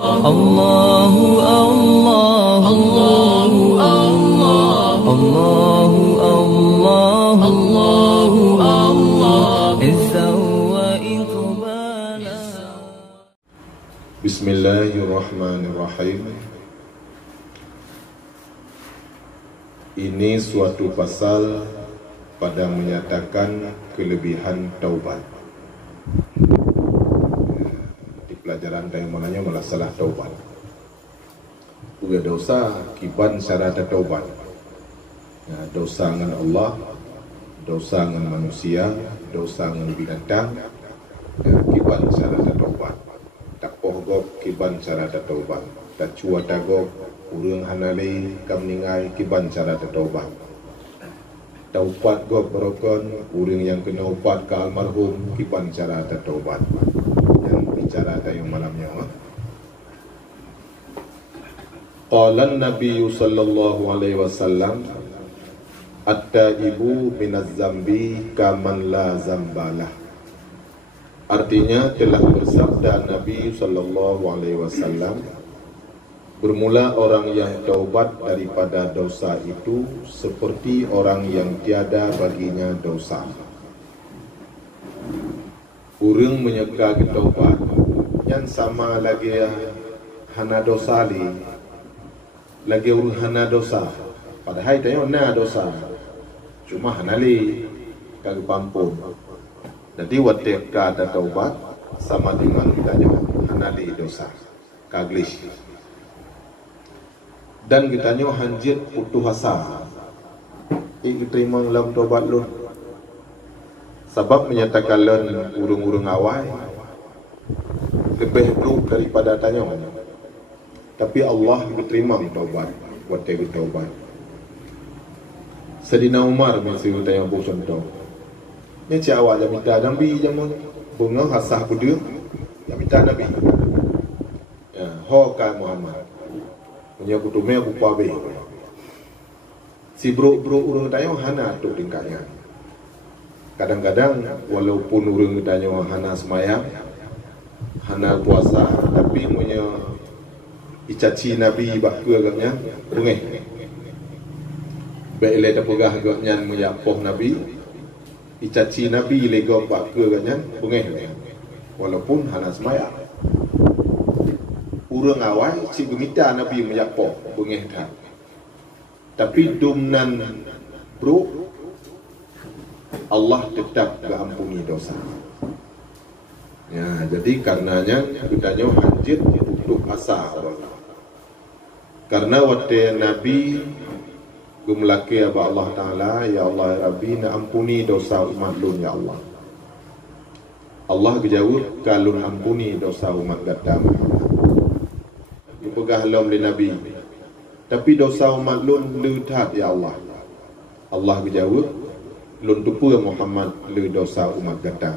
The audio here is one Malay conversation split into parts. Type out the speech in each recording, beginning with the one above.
Allahu Allah, Allahu Allah, Allahu Allah, Allahu Allah, Izzah wa iqbala. Bismillahirrahmanirrahim. Ini suatu pasal pada menyatakan kelebihan taubat. Di pelajaran yang mananya masalah taubat. Uga dosa kiban syarat taubat. Dosa dengan Allah, dosa dengan manusia, dosa dengan binatang, kiban syarat taubat. Tak pohgok kiban syarat taubat. Tak cua tagok urang hanali kam ningai kiban syarat taubat. Taubat gok berokon urang yang kena upat ke almarhum kiban syarat taubat. Yang bicara tayong malamnya. Qala an-nabiy sallallahu alaihi wasallam, at-taibu minaz zambi kaman la zambalah. Artinya telah bersabda Nabi sallallahu alaihi wasallam, bermula orang yang taubat daripada dosa itu seperti orang yang tiada baginya dosa. Urang menyeka ke taubat yang sama lagi hana dosa lagi urang hana dosa. Padahal tanya na dosa. Cuma hana kagak pampun. Jadi watek kata taubat sama dengan kitanya hanali dosa kaglish. Dan kitanya hanjit putus asa. Terima dalam taubat lu. Sebab menyatakan len urung-urung awal lebih buruk daripada tanya. Tapi Allah diterima taubat, watek taubat. Sayyidina Umar masih tanya bosan tau. Ni cik awak yang minta Nabi jaman bunga hasah budu yang minta Nabi. Hokai Muhammad. Punya kutume aku pabe. Si bro urang tanya hana tu tingkatnya. Kadang-kadang walaupun urang tanya hana semayang, hana puasa, tapi punya icaci Nabi bakku agaknya bungeh. Baik le dapegah agaknya menyapoh Nabi. Icaci Nabi lego buat ke ganyan bungeh walaupun hana semaya urang awal si gemita Nabi menyapo bungeh dah tapi dumnan bro Allah tetap mengampuni dosa ya. Jadi karenanya kitanya hajit untuk asa karena waktu Nabi Gumlaki abah Allah Ta'ala, ya Allah ya Rabbi, nak ampuni dosa umat lun ya Allah. Allah berjawab, kalau ampuni dosa umat gata Muhammad. Dipegah lam di Nabi. Tapi dosa umat lun lutat ya Allah. Allah berjawab, lun tupu Muhammad lu dosa umat gata.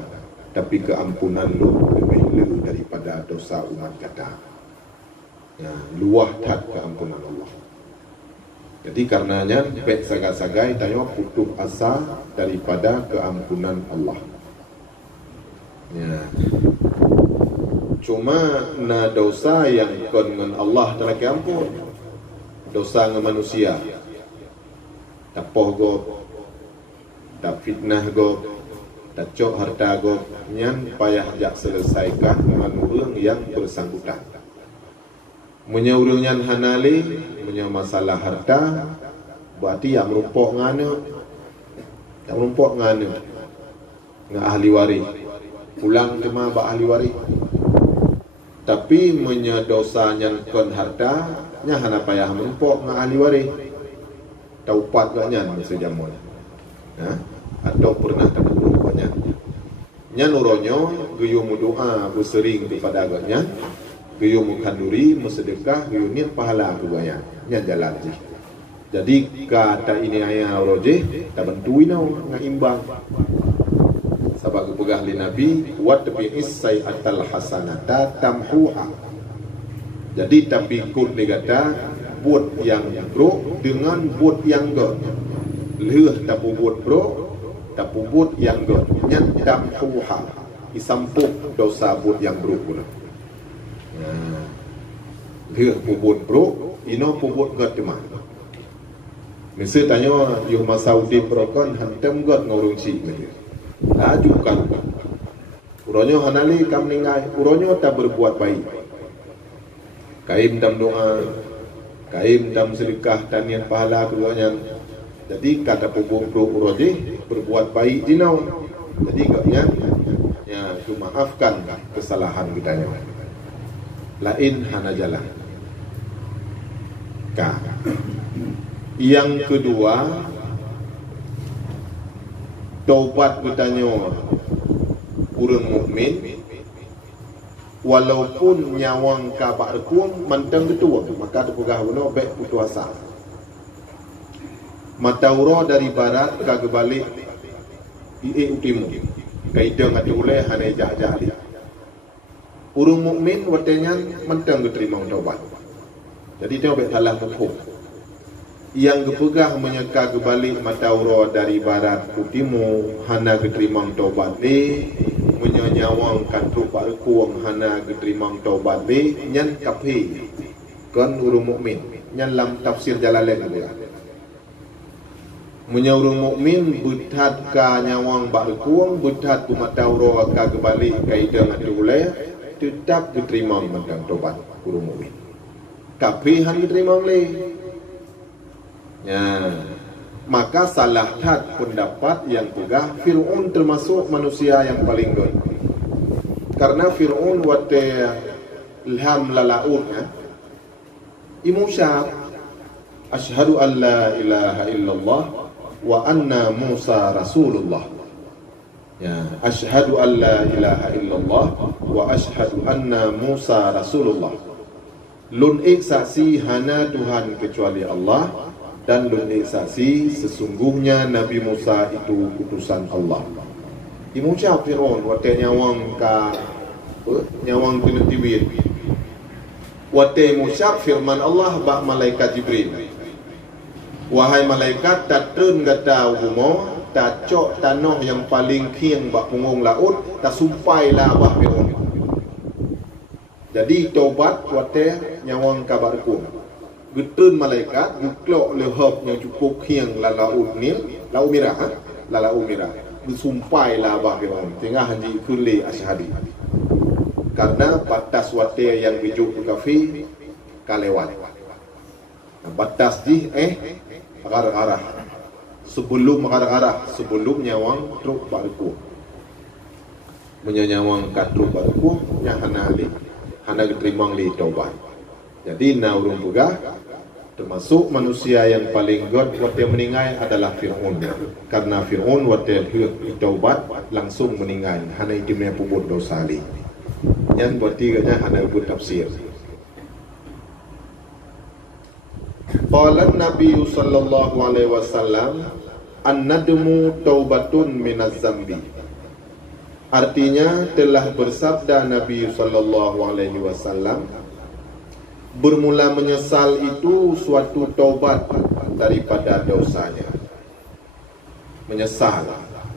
Tapi keampunan lun lebih lu daripada dosa umat gata. Ya, luah tat keampunan Allah. Jadi karenanya pek sagai-sagai tanya putus asa daripada keampunan Allah. Ya. Cuma na dosa yang kon dengan Allah telah keampun. Dosa dengan manusia. Tak poh go, tak fitnah go, tak cok harta go, nyan payah jak selesaikan dengan urang yang bersangkutan. Menyaurungnya hanali, punya masalah harta, berarti yang merumpok ngana, yang merumpok ngana, dengan ahli waris, pulang cuma bak ahli waris. Tapi menyedosanya kon harta, nya hana payah merumpok dengan ahli waris. Taupat gaknya masa jamun, atau pernah tak merumpoknya. Nya nuronyo, guyu mudoa bersering kepada agaknya. Gaya mukanduri, bersedekah, gaya niat pahala kebaya. Ini jalan je. Jadi kata ini ayah rojeh, tak bantuin dengan imbang. Sebab kepegah li Nabi, wat bi'is sayatal hasanata tamhuha. Jadi tapi kut dia kata, buat yang buruk dengan buat yang good. Leh tapu buat buruk, tapu buat yang good. Nyat tamhuha. Isampuk dosa buat yang buruk pula. Lihat pubut bro, ino pubut gat demah. Mesti tanya, yo Saudi perokon hantam gat ngurung cik lagi. Lajukan. Uronyo hanali kam ningai, uronyo tak berbuat baik. Kaim dam doa, kaim dam sedekah tanian pahala keduanya. Jadi kata pubut bro uroji berbuat baik dinau. Jadi katnya ya tu maafkan kesalahan kita nya. Lain hana jalan. Yang kedua, taubat bertanya urang mukmin walaupun nyawang kabak rekuang mantang ketua maka terpegah guna baik putus asa. Mataura dari barat ke balik timur. Kaida ngatu ulai hanai jah-jah dia. Urang mukmin watenya mantang keterima taubat. Jadi dia baik salah hukum. Yang kepegah menyeka kebalik mataura dari barat ke timur hana keterima taubat ni menyanyawang kantu pak rekuang hana keterima taubat ni nyan kapi kan urang mukmin nyan lam tafsir Jalalain dia. Menyurung mukmin bethat ka nyawang pak rekuang bethat ku mataura ka kebalik kaida ngatu ulai tetap diterima mentang taubat urang mukmin. Kapi han diterima oleh ya, maka salah tat pendapat yang pegah Fir'aun termasuk manusia yang paling good. Karena Fir'aun wate ilham lalaunnya imusyab asyhadu an la ilaha illallah wa anna Musa Rasulullah. Ya, asyhadu an la ilaha illallah wa asyhadu anna Musa Rasulullah. Lun saksi hana Tuhan kecuali Allah dan lun saksi sesungguhnya Nabi Musa itu utusan Allah. Imucap Fir'aun wate nyawang ka nyawang kena tibir. Wate imucap firman Allah ba malaikat Jibril. Wahai malaikat tatun gata umo tak cok tanah yang paling kiang bak punggung laut tak sumpai lah bah Fir'aun. Jadi taubat wate nyawang kabarku. Getun malaikat guklok lehop yang cukup kiang laut Nil, laut Merah, laut Merah. Bersumpai lah bah Fir'aun. Tengah haji kulli asyhadi. Karena batas wate yang bijuk kafi kalewat. Batas di arah-arah. Sebelum arah-arah, sebelum nyawang truk barku. Menyanyawang kat truk barku yang hana ali. Hana keterimang li taubat. Jadi na urung pegah termasuk manusia yang paling god wate meninggal adalah Fir'aun. Karena Fir'aun wate taubat langsung meninggal. Hana itimnya pubut dosa li. Yang berarti katanya hana ubud tafsir. Qala Nabi sallallahu alaihi wasallam an-nadmu taubatun minaz zambi. Artinya telah bersabda Nabi sallallahu alaihi wasallam bermula menyesal itu suatu taubat daripada dosanya. Menyesal,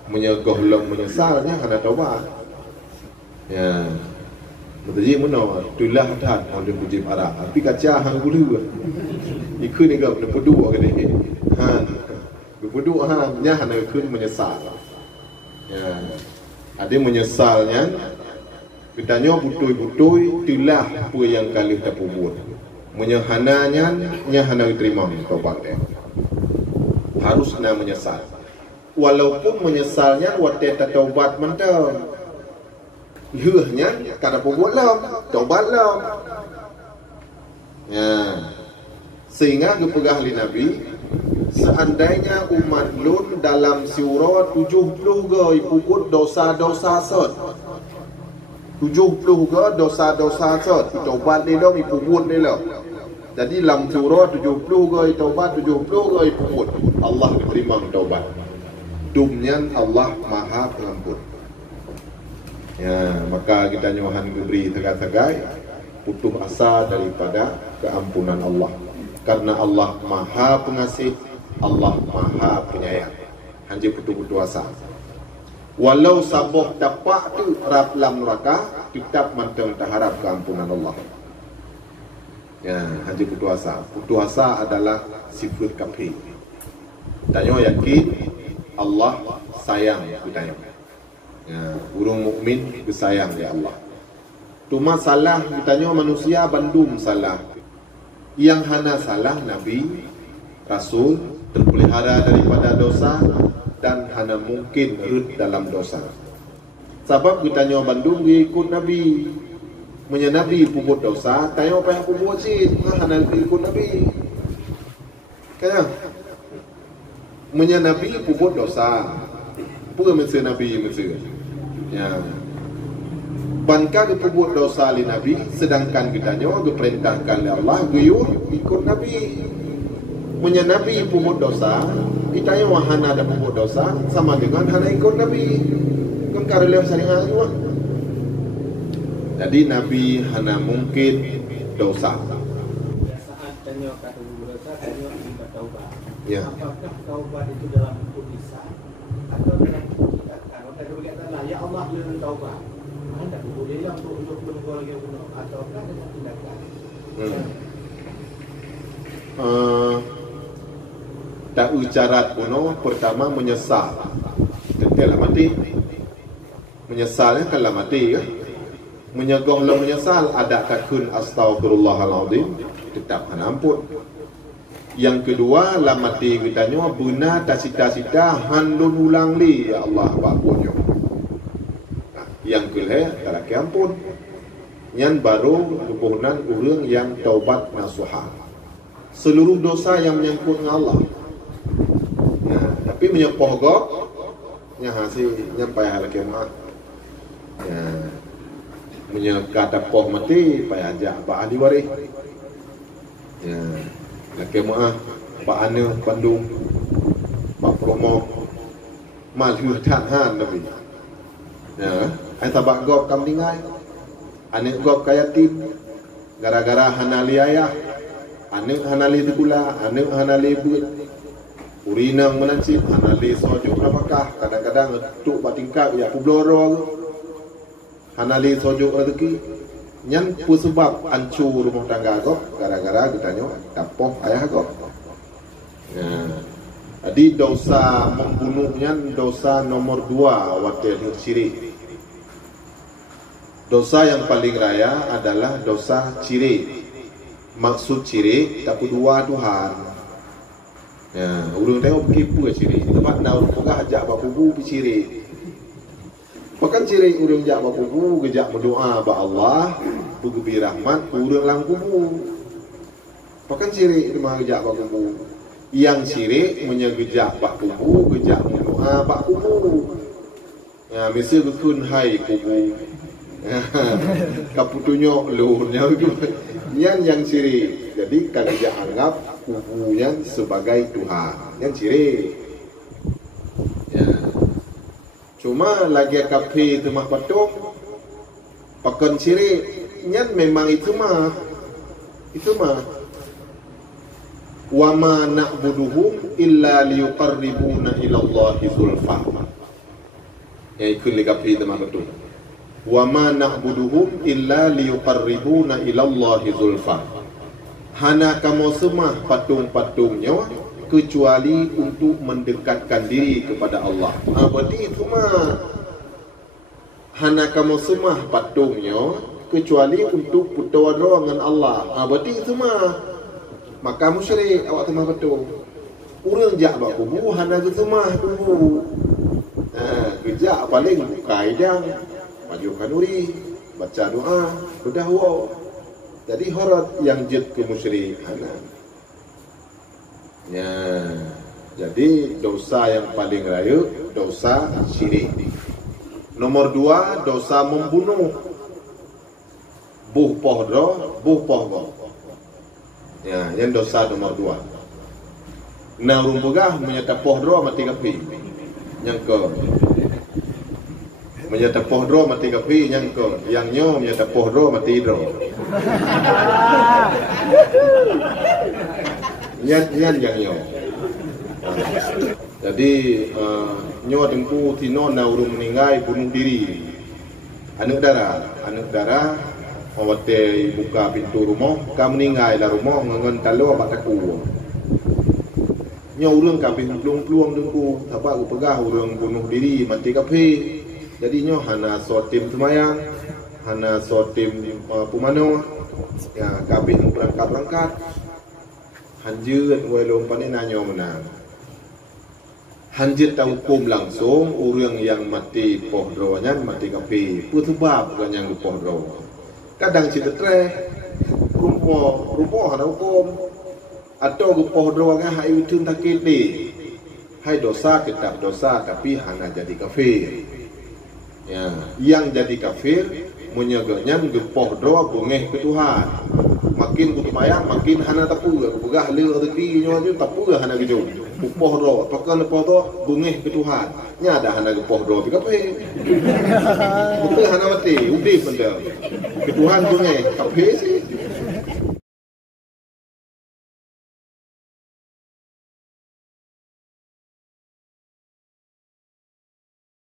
menyegohlong menyesalnya hana taubat. Ya. Betul mana tulah dah on puji para. Tapi kaca hang gulu. Ikut ni gap nak peduk ke dia. Ha. Peduk hang nya hana ikut menyesal. Ya. Ada menyesalnya kitanya butui-butui tulah apa yang kali tak buat. Menyahananya nya hana terima taubat dia. Harus nak menyesal. Walaupun menyesalnya wate tak taubat mentang. Lehnya kada buat lam, taubat lam. Ya. Sehingga kepegah li Nabi, seandainya umat Lut dalam surah 70 gay pukul dosa-dosa sot. 70 ke dosa-dosa sot, taubat ni dah ipukul ni lah. Jadi dalam surah 70 gay taubat 70 gay pukul. Allah terima taubat. Dumnyan Allah Maha Pengampun. Ya, maka kita nyohan beri tegai-tegai putus asa daripada keampunan Allah. Karena Allah Maha Pengasih, Allah Maha Penyayang. Hanya putus asa. Walau saboh tapak tu rap lam neraka, tetap mantang terharap keampunan Allah. Ya, haji putus asa. Putus asa adalah sifat kafir. Tanya yakin Allah sayang kita. Ya, burung mukmin bersayang ya Allah. Cuma salah ditanya manusia bandum salah. Yang hana salah Nabi, Rasul terpelihara daripada dosa dan hana mungkin rut dalam dosa. Sebab ditanya bandum dia ikut Nabi. Menya Nabi puput dosa, tanya apa yang puput sih? Hana ikut Nabi. Kaya menya Nabi puput dosa. Bukan mesti Nabi mesti. Ya. Banka puput dosa li Nabi, sedangkan kitanya diperintahkan oleh Allah guyur ikut Nabi. Menya Nabi puput dosa, kitanya wahana ada puput dosa sama dengan hana ikut Nabi. Kan karela syariat juga. Jadi Nabi hana mungkin dosa. Saat tanya kata dosa, tanya ibadah taubat. Ya. Apakah taubat itu dalam bentuk lisan atau dalam bentuk tindakan? Kalau berkata ya Allah yang taubat, anda boleh yang untuk menggol yang benar ataukah dengan tindakan? Tak ucarat kuno pertama menyesal. Tentulah mati. Menyesalnya kalau mati ya. Menyegong dan menyesal ada takun astagfirullahaladzim tetap ampun. Yang kedua la mati kitanya buna tak cita-cita handun ulang li ya Allah bapunyo. Yang kelih tak ampun. Yang baru hubungan orang yang taubat nasuha. Seluruh dosa yang menyangkut dengan Allah. Nah, tapi menyepoh gok nya hasil nyampai hari kiamat. Ya. Menyekata poh mati payah ajak pak ahli waris. Ya, laki maah pak ane Bandung, pak promo, malu tahan tapi. Ya, ai tabak gop kamlingai, ane gop kayatim, gara-gara hanali ayah, ane hanali tikula, ane hanali buat, urinang menancip, hanali sojuk apakah kadang-kadang tuk batingkap ya publoro. Hanali sojuk rezeki nyan pu sebab hancur rumah tangga kau gara-gara ditanya tapoh ayah kau. Nah, jadi dosa membunuhnya dosa nomor 2 waktu syirik. Dosa yang paling raya adalah dosa syirik. Maksud syirik tak dua Tuhan. Ya, ulun tengok kipu syirik. Tempat nak pegah ajak bapu syirik. Bahkan ciri urang jak bakubu, gejak berdoa ba Allah, bergebi rahmat urang lang kubu. Bahkan ciri mah gejak bakubu. Yang ciri menyegejak ba kubu, gejak berdoa ba kubu. Ya, mesti bekun hai kubu. Kaputunyo lunya itu. Yang ciri. Jadi kalau dia anggap kubunya sebagai Tuhan. Yang ciri. Ya. Cuma lagi kafe itu mah patung pakan ciri nyan memang itu mah wa ma na'buduhum illa liyuqarribuna ila Allahi zulfa. Ya ikut lagi kafe itu mah patung wa ma na'buduhum illa liyuqarribuna ila Allahi zulfa. Hana kamu semua patung-patungnya kecuali untuk mendekatkan diri kepada Allah. Berarti itu mah hana kamu semua patungnya kecuali untuk berdoa dengan Allah. Berarti itu mah maka musyrik awak temah patung. Urang jak bak kubu hana ke semua kubu. Kerja paling kaidang majukan uri, baca doa, berdahwa. Jadi horat yang jid ke musyrik hana. Ya, jadi dosa yang paling raya dosa syirik. Nomor 2 dosa membunuh. Buh pohdro, buh pohgo. Ya, yang dosa nomor 2. Nah, rumpugah menyata pohdro mati kapi. Yang ke menyata pohdro mati kapi, yang ke yang nyo menyata pohdro mati hidro. Nyan yang nyo. Jadi nyo tengku tino na urung meninggal bunuh diri. Anak darah Awate buka pintu rumah, kamu meninggal lah rumah ngangan talu abak taku. Nya urang kabin peluang dengku, apa aku pegah urang bunuh diri mati kafe. Jadi nya hana sotim semayang, hana sotim pumano. Ya kabin berangkat. Hanjut walau panen nanyo menang. Hanjut tahu hukum langsung urang yang mati pohdronya mati kafe. Sebab bukan yang pohdro. Kadang cerita tre rumpah hana hukum atau rumpah doang hai utun takit di hai dosa tetap dosa tapi hana jadi kafir ya yang jadi kafir menyegaknya rumpah doa bungeh ke Tuhan makin kutumayang makin hana tapu begah le rezeki nyo tapu hana gitu rumpah doa pakan rumpah doa bungeh ke Tuhan nya ada hana rumpah doa tapi kafir betul hana mati udih benda ke Tuhan bungeh kafir sih